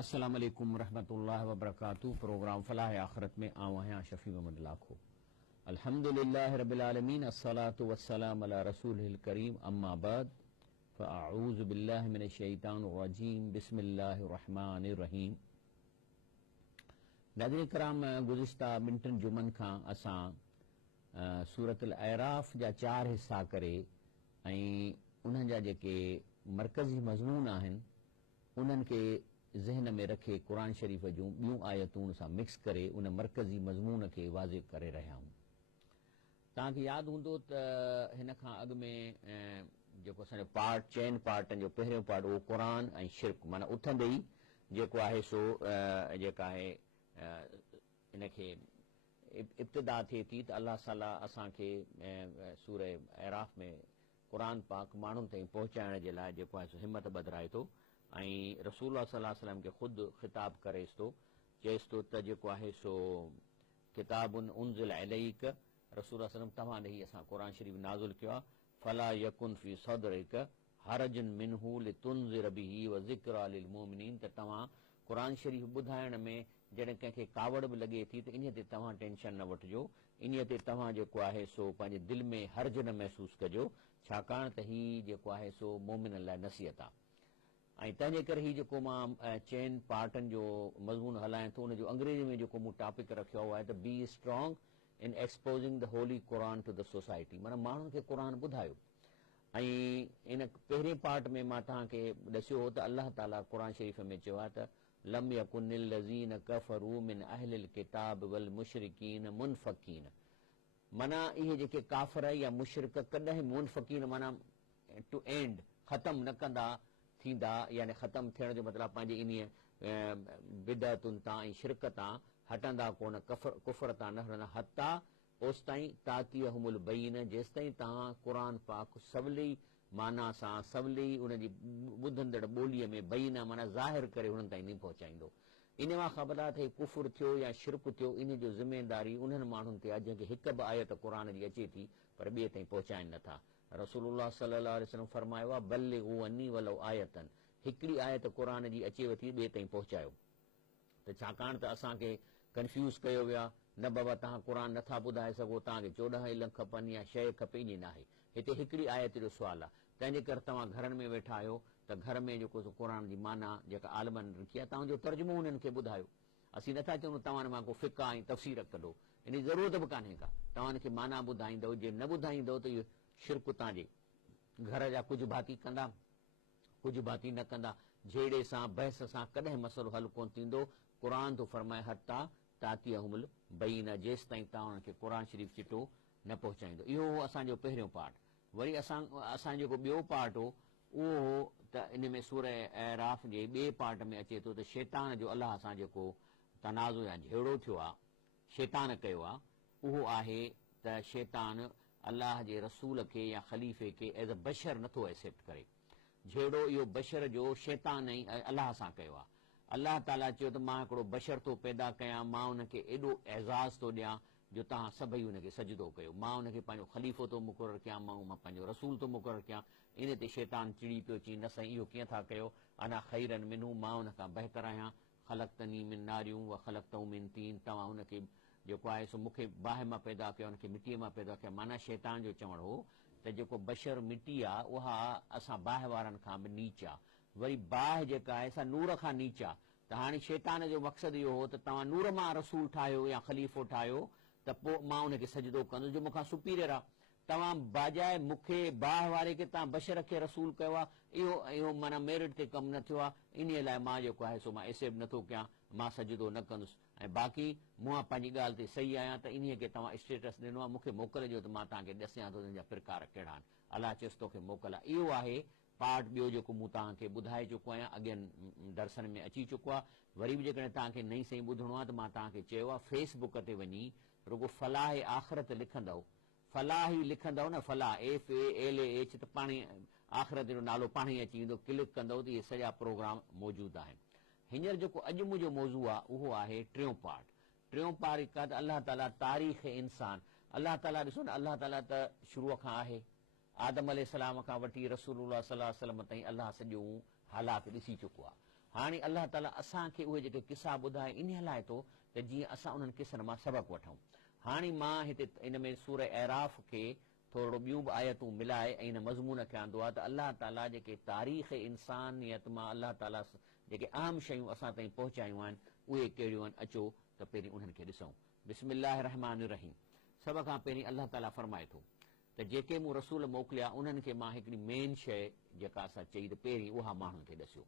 अस्सलाम वालेकुम रहमतुल्लाहि व बरकातुहू। प्रोग्राम फलाह आखिरत में आवा हैं शफी मोहम्मद लाखो। अल्हम्दुलिल्लाहि रब्बिल आलमीन, अस्सलातु वस्सलाम अला रसूलिल करीम, अम्मा बाद, फ़अऊज़ु बिल्लाहि मिनश शैतानिर रजीम, बिस्मिल्लाहिर रहमानिर रहीम। नाज़रीन किराम, गुज़िश्ता मिंटनि जुमनि खां असां सूरतुल अराफ जा 4 हिस्सा करे ऐं उन्हनि जा जेके मरकज़ी मज़मून आहिनि उन्हनि खे ज़हन में रखे क़ुरान शरीफ़ जूं ॿियूं आयतूं सां मिक्स करे उन मरकज़ी मज़मून खे वाज़िह करे रहिया आहियूं। तव्हांखे यादि हूंदो त हिन खां अॻु में जेको असांजो पार्ट चइनि पार्टनि जो पहिरियों पार्ट उहो क़ुरान ऐं शिरक माना उथंदे ई जेको आहे सो जेका आहे इनखे इब्तिदा थिए थी त अल्लाह ताला असांखे सूरह अराफ में क़ुरान पाक माण्हुनि ताईं पहुचाइण जे लाइ जेको आहे सो हिमत ॿधाए थो ऐं रसूल सल्लल्लाहु अलैहि वसल्लम खे ख़ुदि ख़िताब करेसि थो, चएसि थो त जेको आहे सो किताबुन उनज़िल अलैक, रसूल वसल्लम तव्हां ॾेही असां क़ुरान शरीफ़ नाज़िल कयो आहे, फला यकुन फी सदरिक हरजुन मिनहू लितुनज़िर बिही व ज़िक्रा लिल मोमिनीन, त तव्हां क़ुरान शरीफ़ ॿुधाइण में जॾहिं कंहिंखे कावड़ बि लॻे थी त इन ते तव्हां टेंशन न वठिजो, इन ते तव्हां जेको आहे सो पंहिंजे दिलि में हर्ज न महसूसु कजो, छाकाणि त हीउ जेको आहे सो मोमिननि लाइ नसीहत आहे। ऐं तंहिंजे करे हीउ जेको मां चइनि पार्टनि जो मज़मून हलायां थो उनजो अंग्रेज़ी में जेको मूं टॉपिक रखियो आहे त be strong in exposing the holy Quran to the society, माना माण्हुनि खे क़ुरान ॿुधायो। ऐं इन पहिरें पार्ट में मां तव्हांखे ॾसियो हो त अल्लाह ताला क़ुरान शरीफ़ में चयो आहे त लम यकुनिल लज़ीन कफ़रू मिन अहलिल किताब वल मुशरिकीन मुनफ़कीन, माना इहे जेके काफ़िर या मुशरिक कॾहिं मुनफ़कीन माना टू एंड ख़तम न कंदा थींदा, यानी ख़तम थियण जो मतिलबु पंहिंजे इन बिदअतुनि तां ऐं शिरक तां हटंदा कोन, कुफ़र तां न हटंदा, हता ओसि ताईं तातियहुमुल बयीन, जेसि ताईं तव्हां क़ुरान पाक सवली माना सां सवली उनजी ॿुधंदड़ ॿोलीअ में बयीन माना ज़ाहिर करे हुननि ताईं न पहुचाईंदो। इन मां ख़बर आहे त कुफ़ुर थियो या शिरक थियो, इन जो ज़िमेदारी उन्हनि माण्हुनि ते आहे जंहिंखे हिकु बि आयत क़ुरान जी अचे थी पर ॿिए ताईं पहुचाइनि नथा। रसूलुल्लाह सल्लल्लाहु अलैहि वसल्लम फरमायो आहे बल्लिगू अन्नी वलौ आयतन, हिकिड़ी आयत क़ुरान जी अचेव थी ॿिए ताईं पहुचायो। त छाकाणि त असांखे कंफ्यूज़ कयो विया, न बाबा तव्हां क़ुरान नथा ॿुधाए सघो, तव्हांखे 14 इल्म खपनि या शइ खपे, ईअं न आहे। हिते हिकिड़ी आयत जो सुवालु आहे, तंहिंजे करे तव्हां घरनि में वेठा आहियो त घर में जेको क़ुरान जी माना जेका आलमनि रखी आहे तव्हांजो तर्जुमो उन्हनि खे ॿुधायो। असीं नथा चऊं तव्हां मां को फ़िक़ा ऐं तफ़सीर कढो, इन जी ज़रूरत बि कान्हे का, तव्हां खे माना ॿुधाईंदव, जे न ॿुधाईंदव त इहो शिरक तव्हांजे घर जा कुझु भाती कंदा कुझु भाती न कंदा, झेड़े सां बहस सां कॾहिं मसइलो हल कोन थींदो। क़ुरान थो फरमाए हता तातियहुमुल बयीन, जेसि ताईं तव्हां हुनखे क़ुरान शरीफ़ चिटो न पहुचाईंदो। इहो हो असांजो पहिरियों पार्ट। वरी असां जेको ॿियो पार्ट हो उहो हो त इन में सूरह अराफ जे ॿिए पार्ट में अचे थो त शैतान जो अलाह सां जेको तनाज़ो या झेड़ो थियो आहे, शैतान कयो आहे, उहो आहे त शैतान अल्लाह जे रसूल खे या ख़लीफ़े खे एज़ अ बशर नथो एक्सेप्ट करे। झेड़ो इहो बशर जो शैतान ऐं अलाह सां कयो आहे। अलाह ताला चयो त मां हिकिड़ो बशर थो पैदा कयां, मां हुनखे एॾो एज़ाज़ थो ॾियां जो तव्हां सभई हुनखे सजदो कयो, मां हुनखे पंहिंजो ख़लीफ़ो थो मुक़ररु कयां, मां पंहिंजो रसूल थो मुक़ररु कयां। इन ते शैतान चिड़ी पियो, चई न साईं इहो कीअं था कयो, अना ख़ैरन मिनहू, मां हुन खां बहितर आहियां, ख़लक़तनी मिन नारियूं व ख़लक़तहू मिन तीन, तव्हां हुनखे जेको आहे सो मूंखे बाहि मां पैदा कयो, हुनखे मिटीअ मां पैदा कयो। माना शैतान जो चवणु हो त जेको बशर मिटी आहे उहा असां बाहि वारनि खां बि नीच आहे, वरी बाहि जेका आहे असां नूर खां नीच आहे। त हाणे शैतान जो मक़सदु इहो हो त तव्हां नूर मां रसूल ठाहियो या ख़लीफ़ो ठाहियो त पोइ मां हुनखे सजदो कंदुसि जो मूंखां सुपीरियर आहे। तव्हां बाजाए मूंखे बाहि वारे खे तव्हां बशर खे रसूल कयो आहे, इहो माना मेरिट ते कमु न थियो आहे, इन लाइ मां जेको आहे सो मां एक्सेप्ट नथो कयां, मां सजदो न कंदुसि। ऐं बाक़ी मूं पंहिंजी ॻाल्हि ते सही आहियां त इन खे तव्हां स्टेटस ॾिनो आहे, मूंखे मोकिलिजो त मां तव्हांखे ॾसियां थो तुंहिंजा प्रकार कहिड़ा आहिनि। अलाह चएसि तोखे मोकल आहे। इहो आहे पार्ट ॿियो जेको मूं तव्हांखे ॿुधाए चुको आहियां, अॻियनि दर्सनि में अची चुको आहे। वरी बि जेकॾहिं तव्हांखे नई सही ॿुधणो आहे त मां तव्हांखे चयो आहे फेसबुक ते वञी रुगो फलाह आख़िरत लिखंदव, फलाह ई लिखंदव न, फलाह FALAH, त पाण ई आख़िरत जो नालो पाण ई अची वेंदो, क्लिक कंदव त इहे सॼा प्रोग्राम मौजूदु आहिनि। हींअर जेको अॼु मुंहिंजो मौज़ू आहे उहो आहे टियों पार्ट। टियों पार्ट आहे त अलाह ताला तारीख़ इंसान। अलाह ताला ॾिसो न, अलाह ताला त शुरूअ खां आहे, आदम अलैहिस्सलाम खां वठी रसूलुल्लाह सल्लल्लाहु अलैहि वसल्लम ताईं अलाह सॼो हालात ॾिसी चुको आहे। हाणे अलाह ताला असांखे उहे जेके किसा ॿुधाए इन लाइ थो त जीअं असां उन्हनि किसनि मां सबक़ु वठूं। हाणे मां हिते इन में सूर एराफ़ खे थोरो ॿियूं बि आयतूं मिलाए ऐं इन मज़मून खे आंदो आहे त अलाह ताला जेके तारीख़ इंसानियत मां अलाह ताला जेके अहम शयूं असां ताईं पहुचायूं आहिनि उहे कहिड़ियूं आहिनि, अचो त पहिरीं उन्हनि खे ॾिसूं। बिस्मिल्लाह रहमान रहीम। सभ खां पहिरीं अलाह ताला फरमाए थो त जेके मूं रसूल मोकिलिया उन्हनि खे मां हिकिड़ी मेन शइ जेका असां चई त पहिरीं उहा माण्हुनि खे ॾसियो।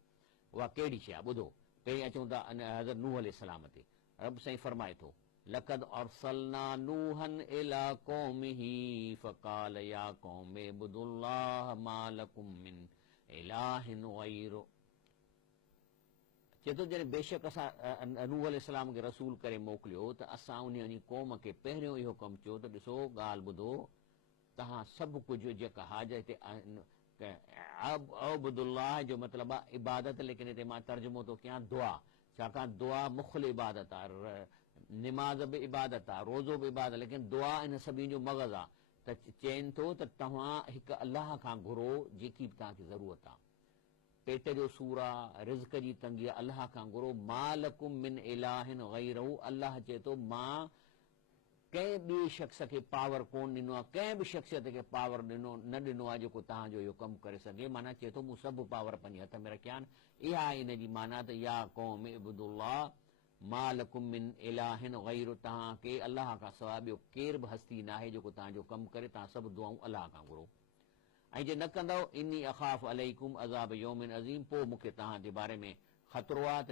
उहा कहिड़ी शइ आहे ॿुधो। पहिरीं अचूं था हज़रत नूह अलैहिस्सलाम ते। रब साईं फरमाए थो लक़द अरसलना नूहन इला क़ौमिही फ़क़ाल या क़ौमि इब्दुल्लाह मा लकुम मिन इलाहिन ग़ैरुह। चए थो जॾहिं बेशक असां नूह अलैहिस्सलाम खे रसूल करे मोकिलियो त असां उन क़ौम खे पहिरियों इहो कमु चयो त ॾिसो ॻाल्हि ॿुधो, तव्हां सभु कुझु जेका हाज हिते अब्दुल्लाह जो मतिलबु आहे इबादत, लेकिन हिते मां तर्जुमो थो कयां दुआ, छाकाणि दुआ मुख़्ल इबादत आहे, निमाज़ बि इबादत आहे, रोज़ो बि इबादत, लेकिन दुआ इन सभिनी जो मग़ज़ आहे। त चवनि थो त तव्हां हिकु अलाह खां घुरो जेकी बि तव्हांखे ज़रूरत आहे, पेट जो सूर आहे, रिज़्क़ जी तंगी आहे, अलाह खां घुरो। मा लकुम मिन इलाहिन ग़ैरुहु। अलाह चए थो मां कंहिं ॿिए शख़्स खे पावर कोन ॾिनो आहे, कंहिं बि शख़्सियत खे पावर न ॾिनो आहे जेको तव्हांजो इहो कमु करे सघे। माना चए थो मूं सभु पावर पंहिंजे हथ में रखिया आहिनि। इहा आहे इन जी माना त या क़ौम इब्दुल्लाह मा लकुम मिन इलाहिन ग़ैरुहु। तव्हांखे अलाह खां सवाइ ॿियो केर बि हस्ती न आहे जेको तव्हांजो कमु करे। तव्हां सभु दुआऊं अलाह खां घुरो। ऐं जे न कंदव इन्नी अख़ाफ़ अलैकुम अज़ाब यौमिन अज़ीम, पोइ मूंखे तव्हांजे बारे में ख़तरो आहे त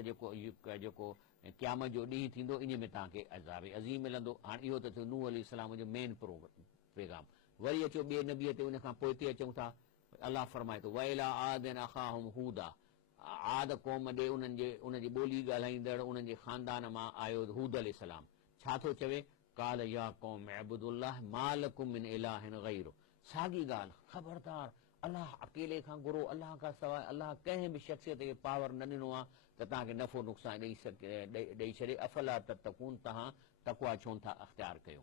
जेको क़यामत जो ॾींहुं थींदो इन में तव्हांखे अज़ाब अज़ीम मिलंदो। हाणे इहो त थियो नूह अलैहिस्सलाम जो मेन पैगाम। वरी अचो ॿिए नबीअ ते, उन खां पोइ ते अचूं था। अलाह फरमाए थो वइला आदिन अख़ाहुम हूदा। आद क़ौम ॾे उनजी ॿोली ॻाल्हाईंदड़ उन्हनि जे ख़ानदान मां आयो हूद अलैहिस्सलाम। छा थो चवे? काल या क़ौम इब्दुल्लाह मा लकुम मिन इलाहिन ग़ैरुहु। साॻी ॻाल्हि, ख़बरदार अलाह अकेले खां घुरो, अलाह खां सवाइ अलाह कंहिं बि शख़्सियत खे पावर न ॾिनो आहे त तव्हांखे नफ़ो नुक़सान ॾेई छॾे। अफला तत्तकून, तव्हां तक़वा छो था अख़्तियार कयो।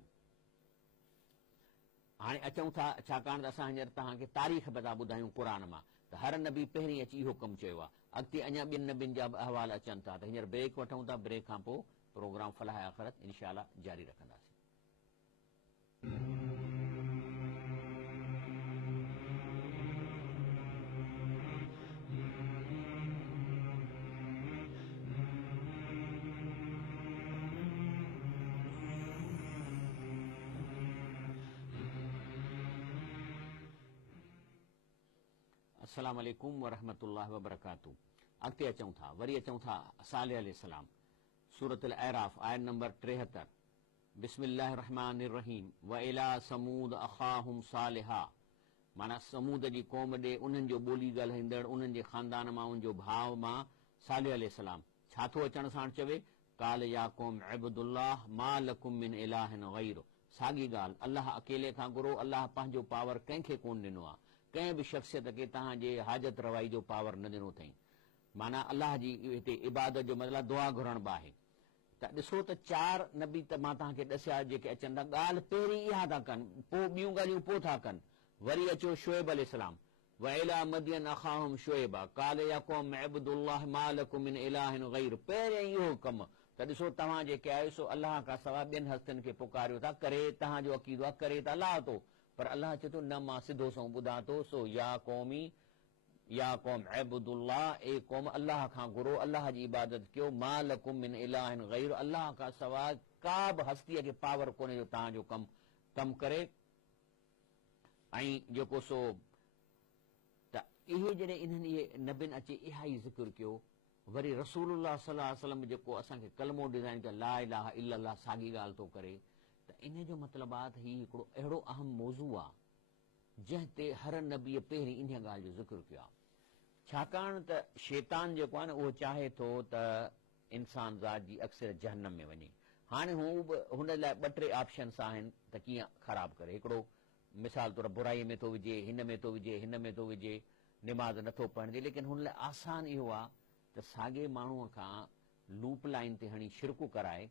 हाणे अचूं था, छाकाणि त असां हींअर तव्हांखे तारीख़ पिया ॿुधायूं क़ुर मां, त हर नबी पहिरीं अची इहो कमु चयो आहे। अॻिते अञा ॿियनि नबियुनि जा बि अहवाल अचनि था। त हींअर ब्रेक वठूं था, ब्रेक खां पोइ प्रोग्राम फलाह आख़िरत इंशाअल्लाह जारी रखंदासीं। अस्सलामु अलैकुम वरहमतुल्लाहि वबरकातुहू। अॻिते अचूं था, वरी अचूं था सालेह अलैहिस्सलाम, सूरतुल अराफ आयत नंबर 73। बिस्मिल्लाह रहमान रहीम। व इला समूद अखाहुम सालिहा। माना समूद जी क़ौम ॾे उन्हनि जो ॿोली ॻाल्हाईंदड़ उन्हनि जे ख़ानदान मां उन जो भाउ मां सालेह अलैहिस्सलाम। छा थो अचण साण चवे? काल या क़ौम इब्दुल्लाह मा लकुम मिन इलाहिन ग़ैरुहु। साॻी ॻाल्हि, अलाह अकेले खां घुरो, अलाह पंहिंजो पावर कंहिंखे कोन ॾिनो आहे, कंहिं बि शख़्सियत खे तव्हांजे हाजत रवाई जो पावर न ॾिनो अथई। माना अलाह जी हिते इबादत जो मतिलबु दुआ घुरण बि आहे। त ॾिसो त 4 नबी त मां तव्हांखे ॾसिया जेके अचनि था, ॻाल्हि पहिरीं इहा था कनि, पोइ ॿियूं ॻाल्हियूं पोइ था कनि। वरी अचो शुएब अलैहिस्सलाम, व इला मदियन अखाहुम शुएबा काल या क़ौम इब्दुल्लाह मा लकुम मिन इलाहिन ग़ैरुहु। पहिरियों इहो कमु त ॾिसो तव्हां जेके आहियो सो अलाह खां सवाइ ॿियनि हस्तियुनि खे पुकारियो था, करे तव्हांजो अक़ीदो आहे करे त अलाह थो, पर अलाह चए थो न मां सिधो सो ॿुधां थो। सो या क़ौमी या क़ौम इब्दुल्लाह, ए क़ौम अलाह खां घुरो, अलाह जी इबादत कयो। मा लकुम मिन इलाहिन ग़ैरुहु। अलाह खां सवाइ का बि हस्तीअ खे पावर कोन्हे जो तव्हांजो कमु करे। ऐं जेको सो त इहे जॾहिं इन्हनि इहे नबियुनि अचे इहा ई ज़िक्र कयो। वरी रसूलुल्लाह सल्लल्लाहु अलैहि वसल्लम जेको असांखे कलमो डिज़ाइन कयो ला इलाहा इल्लल्लाह, साॻी ॻाल्हि थो करे। त इन जो मतिलबु आहे त हीउ हिकिड़ो अहिड़ो अहम मौज़ू आहे जंहिं ते हर नबीअ पहिरीं इन ॻाल्हि जो ज़िक्र कयो आहे। छाकाणि त शैतान जेको आहे न उहो चाहे थो त इंसान ज़ात जी अक्सर जहन्नम में वञे। हाणे हू बि हुन लाइ 2-3 ऑप्शन्स आहिनि त कीअं ख़राबु करे। हिकिड़ो मिसाल तौरु बुराई में थो विझे, हिन में थो विझे, हिन में थो विझे, निमाज़ नथो पढ़जे। लेकिन हुन लाइ आसान इहो आहे त साॻे माण्हूअ खां लूप लाइन ते हणी शिरकु कराए,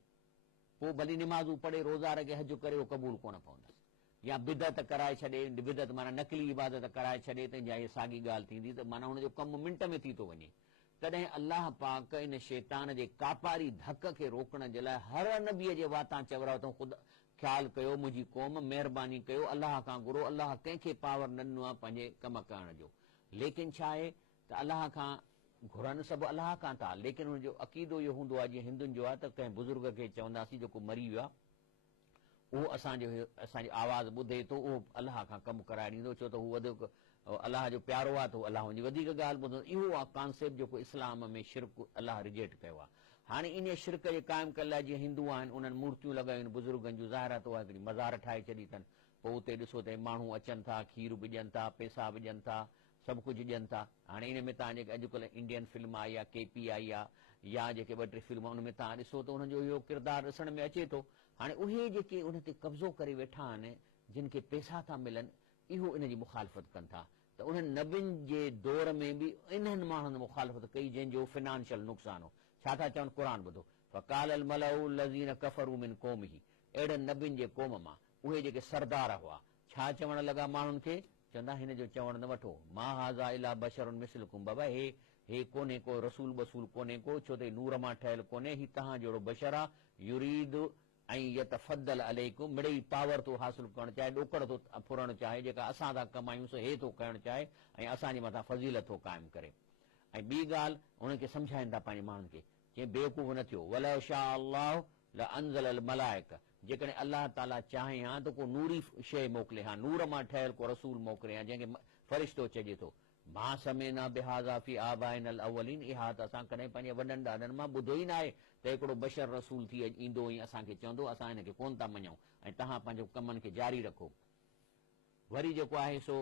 पोइ भली निमाज़ूं पढ़े, रोज़ा रखे, हज करे, उहो क़बूल कोन पवंदसि। या बिदत कराए छॾे, बिदत माना नकली इबादत कराए छॾे त या इहा साॻी ॻाल्हि थींदी त माना हुनजो कमु मिंट में थी थो वञे। तॾहिं अलाह पाक इन शैतान जे कापारी धक खे रोकण जे लाइ हर नबीअ जे वातां चवराव अथऊं ख़ुदि ख्यालु कयो मुंहिंजी क़ौम महिरबानी कयो अलाह खां घुरो अलाह कंहिंखे पावर न ॾिनो आहे पंहिंजे कम करण जो लेकिन छा आहे त अलाह खां घुरनि सभु अलाह खां था लेकिन हुनजो अक़ीदो इहो हूंदो आहे जीअं हिंदुनि जो आहे त कंहिं बुज़ुर्ग खे चवंदासीं जेको मरी वियो आहे उहो असांजी आवाज़ ॿुधे थो उहो अलाह खां कमु कराए ॾींदो छो त हू वधीक अलाह जो प्यारो आहे त उहो अलाह जी वधीक ॻाल्हि ॿुधंदो इहो आहे कॉन्सेप्ट जेको इस्लाम में शिरक अलाह रिजेक्ट कयो आहे हाणे इन शिरक जे क़ाइमु करण लाइ जीअं हिंदू आहिनि उन्हनि मूर्तियूं लॻायूं आहिनि बुज़ुर्गनि जूं ज़ाहिर आहे त उहा हिकिड़ी मज़ार ठाहे छॾी अथनि पोइ उते ॾिसो त माण्हू अचनि था खीर विझनि था पैसा विझनि था सभु कुझु ॾियनि था हाणे इन में तव्हां जेके अॼुकल्ह इंडियन फिल्म आई आहे KP आई आहे या जेके ॿ टे फिल्म उन में तव्हां ॾिसो त उन्हनि जो इहो किरदारु ॾिसण में अचे थो हाणे उहे जेके उन ते कब्ज़ो करे वेठा आहिनि जिन खे पैसा था मिलनि इहो इन जी मुखालफ़त कनि था त उन्हनि नबियुनि जे दौर में बि इन्हनि माण्हुनि मुखालफ़त कई जंहिंजो फिनांशियल नुक़सानु हो छा था चवनि क़ुर ॿुधो फ़क़ाल अलमलउ लज़ीन कफ़रू मिन क़ौमिही अहिड़नि नबियुनि जे क़ौम मां उहे जेके सरदार हुआ छा चवण लॻा माण्हुनि खे चवंदा हिन जो चवणु न वठो मा हाज़ा इला बशरुन मिसलुकुम बाबा हे कोन्हे को रसूल बसूल कोन्हे को छो त नूर मां ठहियल कोन्हे ही तव्हां जहिड़ो बशर आहे युरीद ऐं यतफद्दल अलैकुम मिड़ई पावर थो हासिल करणु चाहे ॾोकड़ थो फुरणु चाहे जेका असां था कमायूं सो हे थो करणु चाहे ऐं असांजे मथां फज़ीलत थो क़ाइमु करे ऐं ॿी ॻाल्हि उनखे सम्झाइनि था पंहिंजे माण्हुनि खे जीअं बेवकूफ़ न थियो वलौ शाअ अल्लाहु लअंज़ल अल मलाइक जेकॾहिं अलाह ताला चाहे हा त को नूरी शइ मोकिले हा नूर मां ठहियल को रसूल मोकिले हा जंहिंखे फ़रिश्तो चइजे थो मा समेना बिहाज़ा फी आबाइन अल अवलिन इहा त असां कॾहिं पंहिंजे वॾनि ॾाॾनि मां ॿुधो ई न आहे त हिकिड़ो बशर रसूल थी ईंदो ऐं असांखे चवंदो असां हिनखे कोन था मञूं ऐं तव्हां पंहिंजो कमनि खे जारी रखो वरी जेको आहे सो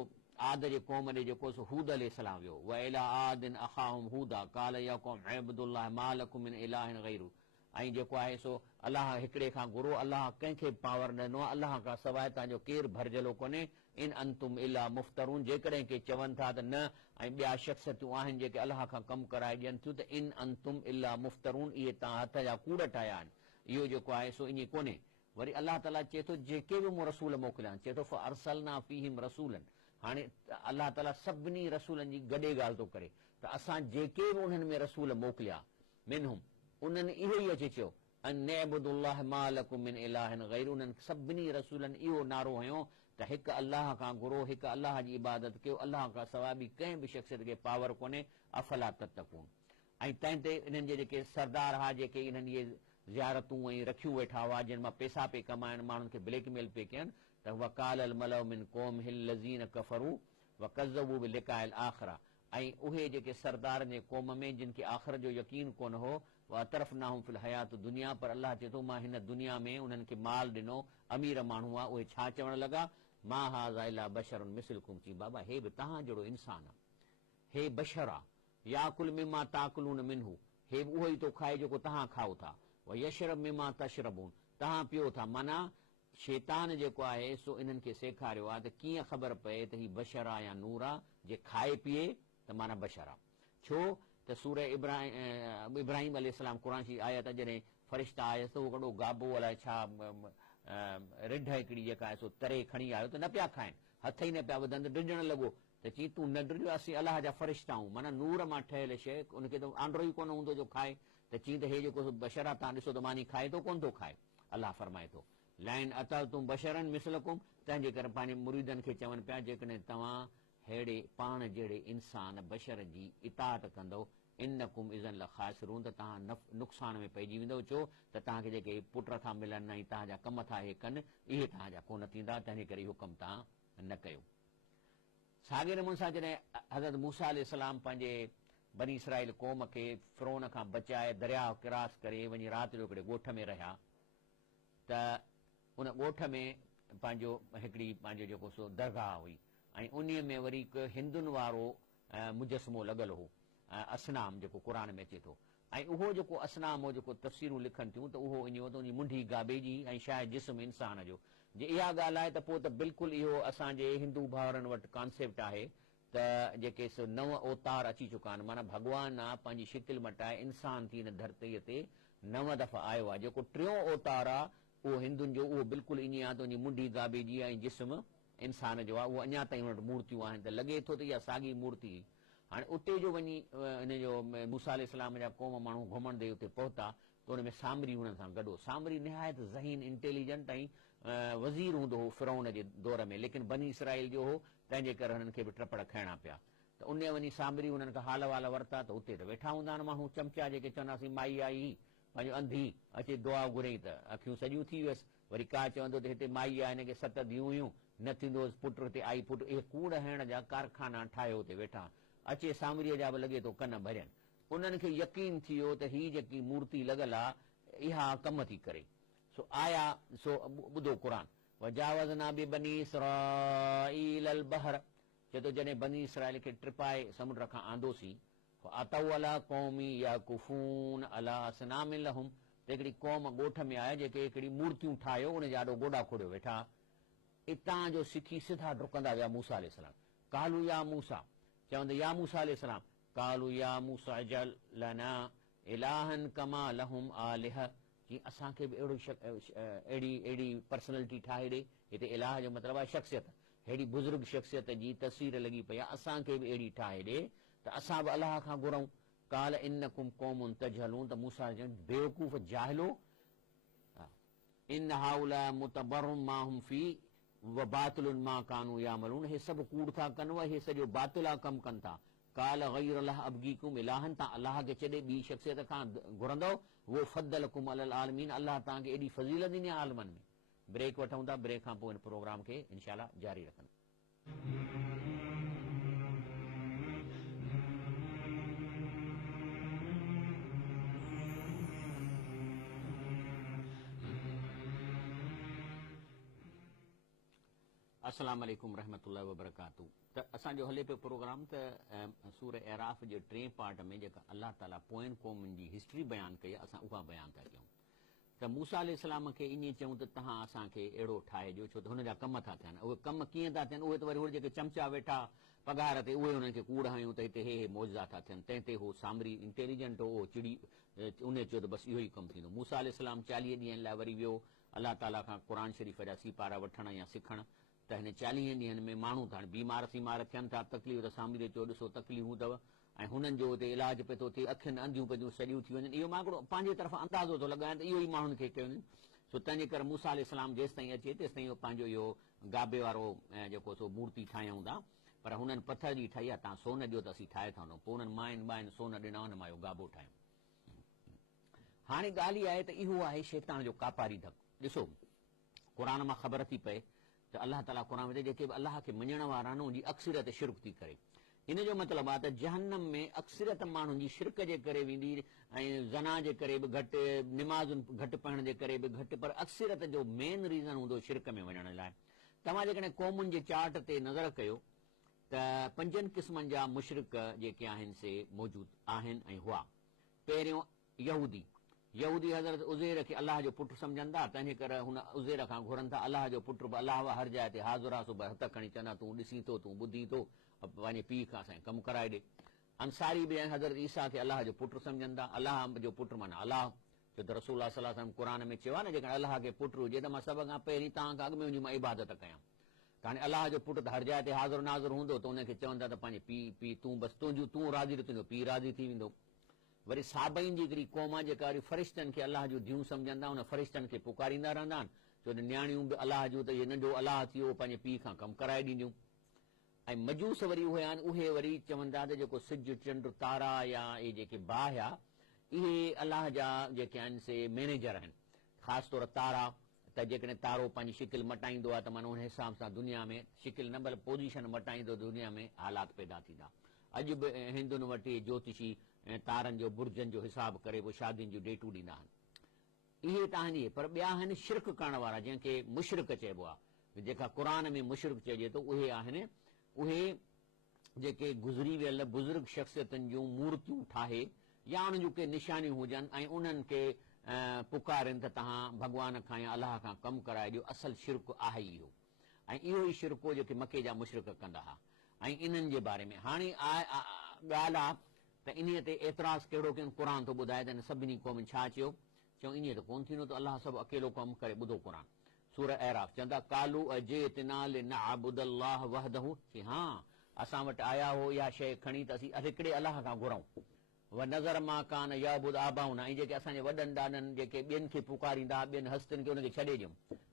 आद जे क़ौम ॾे जेको सो हूद अलैहिस्सलाम वियो व इला आदिन अखाहुम हूदा काल या क़ौम इब्दुल्लाह मा लकुम मिन इलाहिन गैरु ऐं जेको आहे सो अलाह हिकिड़े खां घुरो अलाह कंहिंखे पावर न ॾिनो आहे अलाह खां सवाइ तव्हांजो केरु भरिजलो कोन्हे इन अंतुम इला मुफ़्तरून जेकॾहिं के चवनि था त न ऐं ॿिया शख़्सियतूं आहिनि जेके अलाह खां कमु कराए ॾियनि थियूं त इन अंतुम इला मुफ़्तरून इहे तव्हां हथ जा कूड़ ठाहिया आहिनि इहो जेको आहे सो ईअं कोन्हे वरी अलाह ताला चए थो जेके बि मूं रसूल मोकिलिया चए थो फअरसलना फीहिम रसूलन हाणे अलाह ताला सभिनी रसूलनि जी गॾे ॻाल्हि थो करे त असां जेके बि उन्हनि में रसूल मोकिलिया मिनहुम उन्हनि इहो ई अची चयो अनअबुदुल्लाह मा लकुम मिन इलाहिन गैरु उन्हनि सभिनी रसूलनि इहो नारो हयो त हिकु अलाह खां घुरो हिकु अलाह जी इबादत कयो अलाह खां सवाइ बि कंहिं बि शख़्सियत खे पावर कोन्हे अफला तत्तकून ऐं तंहिं ते इन्हनि जे जेके सरदार हुआ जेके इन्हनि इहे ज़ियारतूं ऐं रखियूं वेठा हुआ जिन मां पैसा पे कमाइनि माण्हुनि खे ब्लैकमेल पे कयनि त वकाल अल मलउ मिन क़ौमिहिल लज़ीन कफ़रू वकज़्ज़बू बिलिक़ाइल आख़िरा ऐं उहे जेके सरदार जे क़ौम में जिन खे आख़िर जो यकीन कोन हो वतरफ़नाहुम फिल हयात दुनिया पर अलाह चए थो मां हिन दुनिया में उन्हनि खे माल ॾिनो अमीर माण्हू आहे उहे छा चवण लॻा मा हाज़ा इला बशरुन मिसलकुम चई बाबा हे बि तव्हां जहिड़ो इंसान आहे हे बशर आहे याकुल मिमा ताकुलून मिनहू हे बि उहो ई थो खाए जेको तव्हां खाओ था व यशरब मिमा तशरबून तव्हां पियो था माना शैतान जेको आहे सो इन्हनि खे सेखारियो आहे त कीअं ख़बर पए त ही बशर आहे या नूर आहे जे खाए पीए त माना बशर आहे छो त सूरह इब्राहिम अलैहिस्सलाम क़ुर जी आयत जॾहिं फ़रिश्ता आयसि त उहो वॾो गाबो अलाए छा रिढ हिकिड़ी जेका आहे सो तरे खणी आयो त न पिया खाइनि हथ ई न पिया वधनि त ड्रिजण लॻो त चई तूं न ड्रिजो असीं अलाह जा फ़रिश्ता आहियूं माना नूर मां ठहियल शइ उनखे त आंड्रो ई कोन हूंदो जो खाए त चई त हे जेको बशर आहे तव्हां ॾिसो त मानी खाए थो कोन थो खाए अलाह फरमाए थो लाइन अतल तूं बशरनि मिसलकुम तंहिंजे करे पंहिंजे मुरीदनि खे चवनि पिया जेकॾहिं तव्हां अहिड़े पाण जहिड़े इंसान बशर जी इताअत कंदव इन्नकुम इज़न लख़ासिरून त तव्हां नुक़सान में पइजी वेंदव छो त तव्हांखे जेके पुट था मिलनि ऐं तव्हांजा कम था हे कनि इहे तव्हांजा कोन थींदा तंहिंजे करे इहो कमु तव्हां न कयो साॻिए नमूने सां जॾहिं हज़रत मूसा अलैहिस्सलाम पंहिंजे बनी इसराइल क़ौम खे फ़िरौन खां बचाए दरिया क्रॉस करे वञी राति जो हिकिड़े ॻोठ में रहिया त उन ॻोठ में पंहिंजो हिकिड़ी पंहिंजो जेको सो दरगाह हुई ऐं उन में वरी हिकु हिंदुनि वारो मुजस्मो लॻल हो असनाम जेको क़ुर में अचे थो ऐं उहो जेको असनाम हो जेको तफ़सीरूं लिखनि थियूं त उहो इन उन जी मुंडी गाबे जी ऐं शायदि जिस्म इंसान जो जे इहा ॻाल्हि आहे त पोइ त बिल्कुलु इहो असांजे हिंदू भाउरनि वटि कॉन्सेप्ट आहे त जेके नव अवतार अची चुका आहिनि माना भॻवानु आहे पंहिंजी शिकिल मटाए इंसान थी हिन धरतीअ ते 9 दफ़ा आयो आहे जेको टियों अवतार आहे उहो हिंदुनि जो उहो बिल्कुलु ईअं आहे त उन मुंडी गाबे जी ऐं जिस्म इंसान जो आहे उहो अञा ताईं वटि मूर्तियूं आहिनि त लॻे थो त इहा साॻी मूर्ति हाणे उते जो वञी इन जो मूसा अलैहिस्सलाम जा क़ौम माण्हू घुमण ॾे उते पहुता त हुन में सामरी हुननि सां गॾु हो। सामरी निहायत ज़हीन इंटेलिजेंट ऐं वज़ीर हूंदो हो फिरौन जे दौर में, लेकिन बनी इसराइल जो हो, तंहिंजे करे हुननि खे बि टपड़ खाइणा पिया। त उन वञी सामरी हुननि खां हाल वाल वरिता त उते त वेठा हूंदा आहिनि माण्हू चमचा जेके चवंदासीं माई आई पंहिंजो अंधी अचे दुआ घुरई त अखियूं सॼियूं थी वियसि। वरी का चवंदो त हिते माई आहे हिनखे 7 धीअरूं हुयूं, न थींदो पुटु हिते आई पुटु, इहे कूड़ हणण जा कारखाना ठाहे हुते वेठा। अचे सामरीअ जा बि लॻे थो कन भरियनि। उन्हनि खे यकीन थी वियो त हीअ जेकी मूर्ति लॻल आहे इहा कम थी करे। सो आया, सो ॿुधो क़ुर वजावज़ना बि बनी इसराईल अल बहर, चए थो जॾहिं बनी इसराइल खे ट्रिपाए समुंड खां आंदोसीं अतऊ अला क़ौमी याकुफून अला असनामिन लहुम, त हिकिड़ी क़ौम ॻोठ में आहे जेके हिकिड़ी मूर्तियूं ठाहियो उन जा ॾाढो गोॾा खोड़ियो वेठा। इतां जो सिखी सिधा डुकंदा विया मूसा अलैहिस्सलाम। कालू या मूसा, चवंदे या मूसा अलैहिस्सलाम, कालू या मूसा जल लना इलाहन कमा लहुम आलिह, कि असांखे बि अहिड़ी पर्सनैलिटी ठाहे ॾे। हिते इलाह जो मतिलबु आहे शख़्सियत, अहिड़ी बुज़ुर्ग शख़्सियत जी तस्वीर लॻी पई आहे, असांखे बि अहिड़ी ठाहे ॾे त असां बि अलाह खां घुरऊं। काल इन्नकुम क़ौमुन तजहलून, त मूसा चवनि बेवकूफ़ जाहिलो, इन हाउला मुतबर्रुम मा हुम फी व बातिलुन मा कानू यामलून, हे सभु कूड़ था कनि, हे सॼो बातिला कमु कनि था। काल गैर अल्लाह अबगीकुम इलाहन, तव्हां अलाह खे छॾे ॿी शख़्सियत खां घुरंदव, वो फद्दलकुम अलल आलमीन, अलाह तव्हांखे एॾी फज़ीलत ॾिनी आहे आलमनि में। ब्रेक वठूं था, ब्रेक खां पोइ हिन प्रोग्राम खे इंशाअल्लाह जारी रखंदा। अस्सलाम वालेकुम रहमतुल्लाहि व बरकातहू। त असांजो हले पियो प्रोग्राम त सूरह एराफ़ जे 3 पार्ट में जेका अलाह ताला पोयनि क़ौमुनि जी हिस्ट्री बयानु कई आहे, असां उहा बयानु था कयूं। त मूसा अलैहिस्सलाम खे ईअं चयूं त तव्हां असांखे अहिड़ो ठाहे ॾियो, छो त हुन जा कम था थियनि। उहे कम कीअं था थियनि, उहे त वरी उहे जेके चमचा वेठा पघार ते उहे हुननि खे कूड़ हयूं त हिते हे मौजज़ा था थियनि। तंहिं ते हो सामरी इंटेलिजेंट हो, उहो चिड़ी उन चयो त बसि इहो ई कमु थींदो। मूसा अलैहिस्सलाम 40 ॾींहंनि लाइ वरी वियो अलाह ताला खां क़ुर शरीफ़ जा सीपारा वठण या सिखण। त हिन 40 ॾींहंनि में माण्हू त हाणे बीमार सीमार थियनि था, तकलीफ़ त सामरी चयो ॾिसो तकलीफ़ूं अथव, ऐं हुननि जो हुते इलाज पियो थो थिए, अखियुनि अंधियूं पंहिंजूं सॼियूं थी वञनि। इहो मां हिकिड़ो पंहिंजे तरफ़ां अंदाज़ो थो लॻायां त इहो ई माण्हुनि खे कयो। सो तंहिंजे करे मूसा अलैहिस्सलाम जेसि ताईं अचे तेसि ताईं पंहिंजो इहो गाबे वारो जेको सो मूर्ति ठाहियूं था, पर हुननि पथर जी ठाही आहे, तव्हां सोन ॾियो त असीं ठाहे था वञूं। पोइ हुननि माइनि ॿाइनि सोन ॾिना, हुन मां इहो गाबो ठाहियूं। हाणे ॻाल्हि इहा आहे त इहो आहे शैतान जो कापारी धक। ॾिसो क़ुर मां ख़बर थी पए त अलाह ताला क़ुर में जेके बि अलाह खे मञण वारा आहिनि उनजी अक्सरियत शिरक थी करे। इन जो मतिलबु आहे त जहन्नम में अक्सरियत माण्हुनि जी शिरक जे करे वेंदी, ऐं ज़ना जे करे बि घटि, निमाज़ुनि घटि पढ़ण जे करे बि घटि, पर अक्सरियत जो मेन रीज़न हूंदो शिरक में वञण लाइ। तव्हां जेकॾहिं क़ौमुनि जे चार्ट ते नज़र कयो त 5 क़िस्मनि जा मुशरिक जेके आहिनि से मौजूदु आहिनि ऐं हुआ। पहिरियों यहूदी हज़रत उज़ैर खे अलाह जो पुटु सम्झनि था, तंहिंजे करे हुन उज़ैर खां घुरनि था अलाह जो पुटु बि अलाह हर जाइ ते हाज़ुर आहे, सुबुह हथ खणी चवंदा तूं ॾिसी थो, तूं ॿुधी थो, पंहिंजे पीउ खां असांखे कमु कराए ॾे। अंसारी बि हज़रत ईसा खे अलाह जो पुटु सम्झनि था, अलाह जो पुटु माना अलाह, छो त रसूल सल्लल्लाहु अलैहि वसल्लम क़ुर में चयो आहे न जेकॾहिं अलाह खे पुटु हुजे त मां सभ खां पहिरीं तव्हां खां अॻु में वञी मां इबादत कयां। त हाणे अलाह जो पुटु त हर जाइ ते हाज़ुर नाज़ुर हूंदो, त हुनखे चवंदा त पंहिंजे पीउ तूं बसि तूं राज़ी, तुंहिंजो पीउ राज़ी थी वेंदो। वरी साबईन जी हिकिड़ी क़ौम आहे जेका वरी फ़रिश्तनि खे अलाह जूं धीअरूं सम्झंदा, हुन फ़रिश्तनि खे पुकारींदा रहंदा आहिनि, छो त न्याणियूं बि अलाह जूं, त इहे नंढो अलाह थी वियो, पंहिंजे पीउ खां कमु कराए ॾींदियूं। ऐं मजूस वरी उहे आहिनि, उहे वरी चवंदा त जेको सिज चंड तारा या इहे जेके बाहि आहे, इहे अलाह जा जेके आहिनि से मैनेजर आहिनि। ख़ासि तौर तारा, त जेकॾहिं तारो पंहिंजी शिकिल मटाईंदो आहे त माना उन हिसाब सां दुनिया में शिकिल न बल्कि पोज़ीशन मटाईंदो, दुनिया में हालात पैदा थींदा। अॼु बि हिंदुनि वटि ज्योतिषी ऐं तारनि जो बुर्जनि जो हिसाब करे पोइ शादियुनि जूं डेटूं ॾींदा आहिनि। इहे त आहिनि इहे, पर ॿिया आहिनि शिरक करण वारा, जंहिंखे मुशरिक चइबो आहे। जेका क़ुर में मुशरिक चइजे थो उहे आहिनि उहे जेके गुज़री वियल बुज़ुर्ग शख़्सियतुनि जूं मूर्तियूं ठाहे या उन्हनि जूं के निशानियूं हुजनि ऐं उन्हनि खे पुकारनि त तव्हां भॻवान खां या अलाह खां कमु कराए ॾियो। असल शिरक आहे इहो, ऐं इहो ई शिरको जेके मके जा मुशरिक कंदा हुआ। ऐं इन्हनि जे बारे में हाणे ॻाल्हि आहे त इन ते एतिराज़ कहिड़ो कनि, क़ुर थो ॿुधाए त हिन सभिनी क़ौमुनि छा चयो, चऊं ईअं त कोन थींदो, त अलाह सभु अकेलो कमु करे। ॿुधो क़ुर सूरह एराफ़ चवंदा कालू अजेतना लिनअबुदल्लाह वहदहू, कि हा असां वटि आया हो इहा शइ खणी त असीं हिकिड़े अलाह खां घुरऊं व नज़र मां कान याबुद आबाउना ऐं जेके असांजे वॾनि ॾाॾनि जेके ॿियनि खे पुकारींदा ॿियनि हस्तियुनि खे उनखे छॾे ॾियूं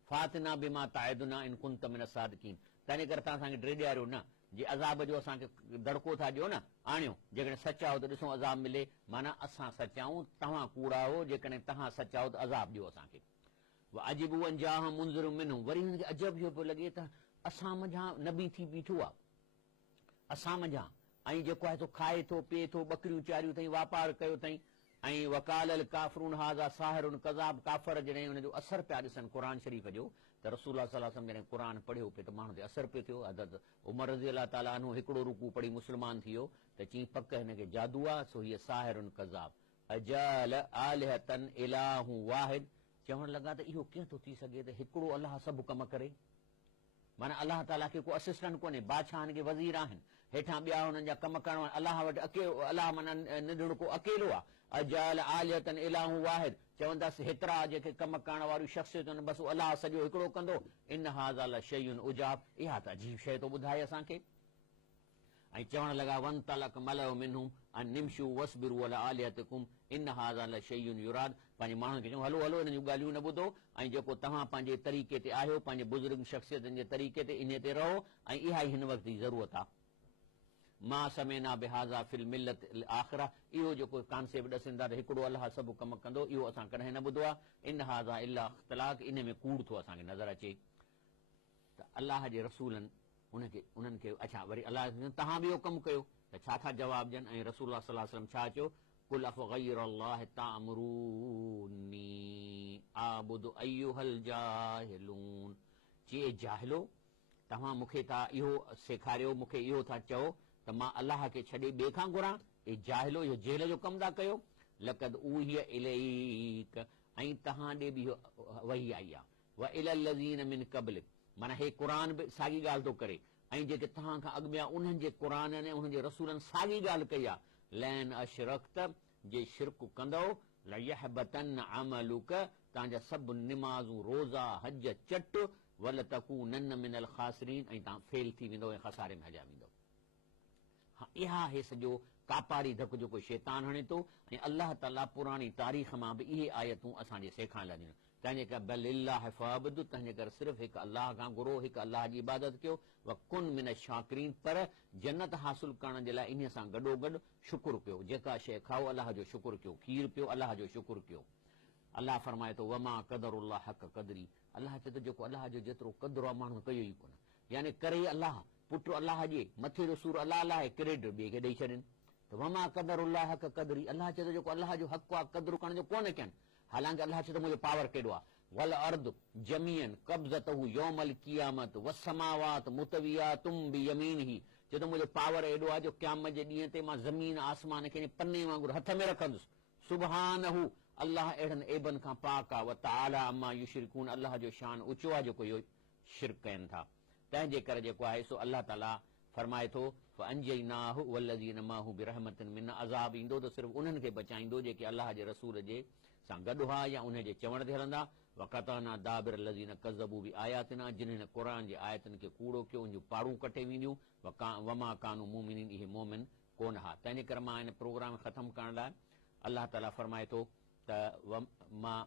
फातिना बिमा ताइदुना इन कुंत मिन सादिकीन तंहिं करे तव्हां असांखे ड्रे ॾियारियो न जे अज़ाब जो असांखे दड़को था ॾियो न आणियो जेकॾहिं सचा हो त ॾिसो अज़ाब मिले माना असां सचा आहियूं तव्हां कूड़ा हो जेकॾहिं तव्हां सचा हो त अज़ाब ॾियो असांखे अजिबू अंजाह मुंज़िर मिनहु वरी हुनखे अजब इहो पियो लॻे त असां मझां नबी थी बीठो आहे असां मझां ऐं जेको आहे सो खाए थो पीए थो ॿकरियूं चारियूं अथई वापारु कयो अथई ऐं वकाल काफ़रून हाज़ा साहिरुन कज़ाब काफ़र जॾहिं हुनजो असरु पिया ॾिसनि क़ुर शरीफ़ जो त रसूल सल्लल्लाहु जॾहिं क़ुर पढ़ियो पियो त माण्हू ते असरु पियो थियो अदद उमर रज़ी अलाह ताला अन्हु हिकिड़ो रुकू पढ़ी मुस्लमान थी वियो त चई पक हिनखे जादू आहे सो हीअ साहिरुन कज़ाब अजाल आलिहतन इलाहु वाहिद चवण लॻा त इहो कीअं थो थी सघे त हिकिड़ो अलाह सभु कम करे माना अलाह ताला खे को असिस्टेंट कोन्हे बादशाह के वज़ीर आहिनि हेठां ॿिया हुननि जा कम करण अलाह वटि अलाह माना निंढड़ को अकेलो आहे अजाल आलियतन इलाहु वाहिद चवंदासीं हेतिरा जेके कम करण वारियूं शख़्सियतूं आहिनि बसि अलाह सॼो हिकिड़ो कंदो इन हाज़ा शयुन उजाब इहा त अजीब शइ थो ॿुधाए असांखे ऐं चवण लॻा वन तलक मलउ मिन्हुम अन निमशू वसबिरु अला आलियतकुम इन हाज़ा शयुन युराद पंहिंजे माण्हुनि खे चऊं हलो हलो हिन जूं ॻाल्हियूं न ॿुधो ऐं जेको तव्हां पंहिंजे तरीक़े ते आहियो पंहिंजे बुज़ुर्ग शख़्सियतनि जे तरीक़े ते इन ते रहो ऐं इहा ई हिन वक़्त जी ज़रूरत आहे मां समेना बिहाज़ा फिल मिलत आख़िरा इहो जेको कॉन्सेप्ट ॾसींदा त हिकिड़ो अलाह सभु कमु कंदो इहो असां कॾहिं न ॿुधो आहे इन हाज़ा इल्ला इख़्तिलाक़ इन में कूड़ थो असांखे नज़र अचे त अलाह जे रसूलनि उन्हनि खे अच्छा वरी अलाह तव्हां बि इहो कमु कयो त छा था जवाबु ॾियनि ऐं रसूल सल्लल्लाहु अलैहि वसल्लम छा चयो कुल अफ़ग़ैर अल्लाह तामुरूनी आबुदु अय्युहल जाहिलून चए जाहिलो तव्हां मूंखे था इहो सेखारियो मूंखे इहो था चओ त मां अलाह खे छॾे ॿिए खां घुरां हे जाहिलो इहो जेल जो कमु था कयो लक़द उहिय इलैक ऐं तव्हां ॾे बि वही आई आहे व इलल लज़ीन मिन क़ब्लिक माना हे क़ुर बि साॻी ॻाल्हि थो करे ऐं जेके तव्हां खां अॻियां उन्हनि जे क़ुर ऐं उन्हनि जे रसूलनि साॻी ॻाल्हि कई आहे लैन अशरक्त जे शिरक कंदो लयहबतन अमलुक तव्हांजा सभु निमाज़ूं रोज़ा हज चट वल तकूनन मिनल ख़ासिरीन ऐं तव्हां फेल थी वेंदो ऐं खसारे में हलिया वेंदो हा इहा आहे सॼो कापारी धक जेको शैतान हणे थो ऐं अलाह ताला पुराणी तारीख़ मां बि इहे आयतूं असांजे सेखारण लाइ ॾिनियूं तंहिंजे करे बलिल्लाह फअब्दु तंहिंजे करे सिर्फ़ु हिकु अलाह खां घुरो हिकु अलाह जी इबादत कयो व कुन मिन शाकिरीन पर जन्नत हासिल करण जे लाइ इन सां गॾोगॾु शुकुर कयो जेका शइ खाओ अलाह जो शुकुर कयो खीर पियो अलाह जो शुकुर कयो अलाह फरमाए थो वमा क़दरुल्लाह हक़ क़दरी अलाह चए थो जेको अलाह जो जेतिरो क़दुरु आहे माण्हू कयो ई कोन यानी करे अलाह पुट अलाह जे मथे जो सूर अलाह अलाह क्रेडिट ॿिए खे ॾेई छॾनि त वमा क़दरुल्लाह हक़ क़दरी अलाह चए थो जेको अलाह जो हक़ आहे क़दुरु करण जो कोन कनि हालांकि अलाह चए थो मुंहिंजो पावर केॾो आहे वल अर्द जमीअन कब्ज़तहु यौमल क़ियामत वस्समावात मुतवियातुम बियमीनिही चए थो मुंहिंजो पावर एॾो आहे जो क़यामत जे ॾींहं ते मां ज़मीन आसमान खे पने वांगुरु हथ में रखंदुसि सुबहानहू अलाह अहिड़नि एबनि खां पाक आहे व तआला अम्मा युशरिकून अलाह जो शान ऊचो आहे जेको इहो शिरक कनि था तंहिंजे करे जेको आहे सो अलाह ताला फरमाए थो फअंजयनाहु वल्लज़ीन माहु बिरहमतिन मिन अज़ाब ईंदो त सिर्फ़ु उन्हनि खे बचाईंदो जेके अलाह जे रसूल जे सां गॾु हुआ या उन जे चवण ते हलंदा वक़ताना दाबिर लज़ीन कज़बू बि आयातिना जिन्हनि क़ुर जे आयतनि खे कूड़ो कयो उन जूं पारूं कटे वेंदियूं वमा कानू मोमिनीन इहे मोमिन कोन हा तंहिंजे करे मां हिन प्रोग्राम ख़तमु करण लाइ अलाह ताला फरमाए थो त मां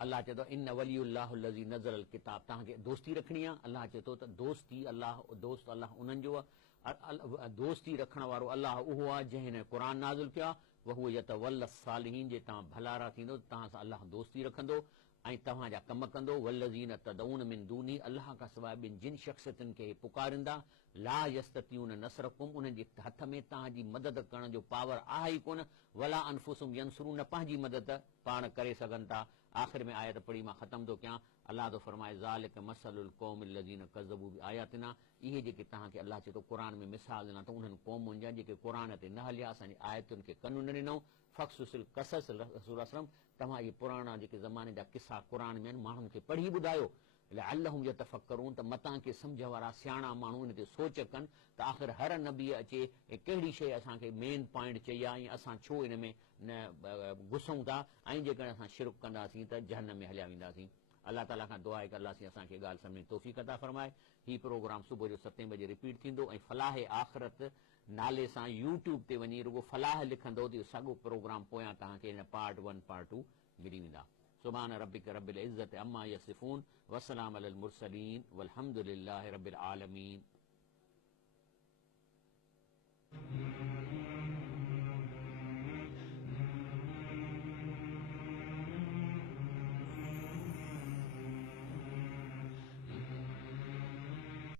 अलाह चए थो इन वलियुल्लाहु लज़ी नज़ल किताब तव्हांखे दोस्ती रखणी आहे अलाह चए थो त दोस्ती अलाह दोस्त अलाह उन्हनि जो आहे दोस्ती रखण वारो अलाह उहो आहे जंहिं हिन क़ुर नाज़िल कयो आहे वहू यतवल्ल सालिहीन जे तव्हां भलारा थींदो तव्हां सां अलाह दोस्ती रखंदो ऐं तव्हांजा कम कंदो वल्लज़ीन तदऊन मिन दूनी अलाह खां सवाइ ॿिनि जिन शख़्सियतुनि खे पुकारींदा ला यस्ततियून नसरकुम उन्हनि जे हथ में तव्हांजी मदद करण जो पावर आहे ई कोन वला अनफुसुम यंसरून न पंहिंजी मदद पाण करे सघनि था आख़िर में आयत पढ़ी मां ख़तमु थो कयां अलाह थो फरमाए ज़ालिक मसलुल क़ौमिल लज़ीन कज़बू बि आयातिना इहे जेके तव्हांखे अलाह चए थो क़ुर में मिसाल ॾिना त उन्हनि क़ौमुनि जा जेके क़ुर ते न हलिया असांजी आयतुनि खे कन न ॾिनऊं फ़ख्सुसिल क़सस रसूल असलम तव्हां इहे पुराणा जेके ज़माने जा किसा क़ुर में आहिनि माण्हुनि खे पढ़ी ॿुधायो लअल्लहुम यतफक्करून त मतां के सम्झ वारा सियाणा माण्हू इन ते सोच कनि त आख़िर हर नबीअ अचे ऐं कहिड़ी शइ असांखे मेन पॉइंट चई आहे ऐं असां छो इन में न घुसूं था ऐं जेकॾहिं असां शिरक कंदासीं त जहन्नम में हलिया वेंदासीं अल्लाह ताला खां दुआ आहे कि अल्लाह असांखे ॻाल्हि सम्झण जी तौफ़ीक़ अता फरमाए। ही प्रोग्राम सुबुह जो 7 बजे रिपीट थींदो ऐं फलाह आख़िरत नाले सां यूट्यूब ते वञी रुगो फलाह लिखंदो त साॻियो प्रोग्राम पोयां तव्हांखे हिन पार्ट 1 पार्ट 2 मिली वेंदा। सुभान रब्बिक रब्बिल इज़्ज़ति अम्मा यसिफून वस्सलाम अलल मुरसलीन वल्हम्दुलिल्लाहि रब्बिल आलमीन।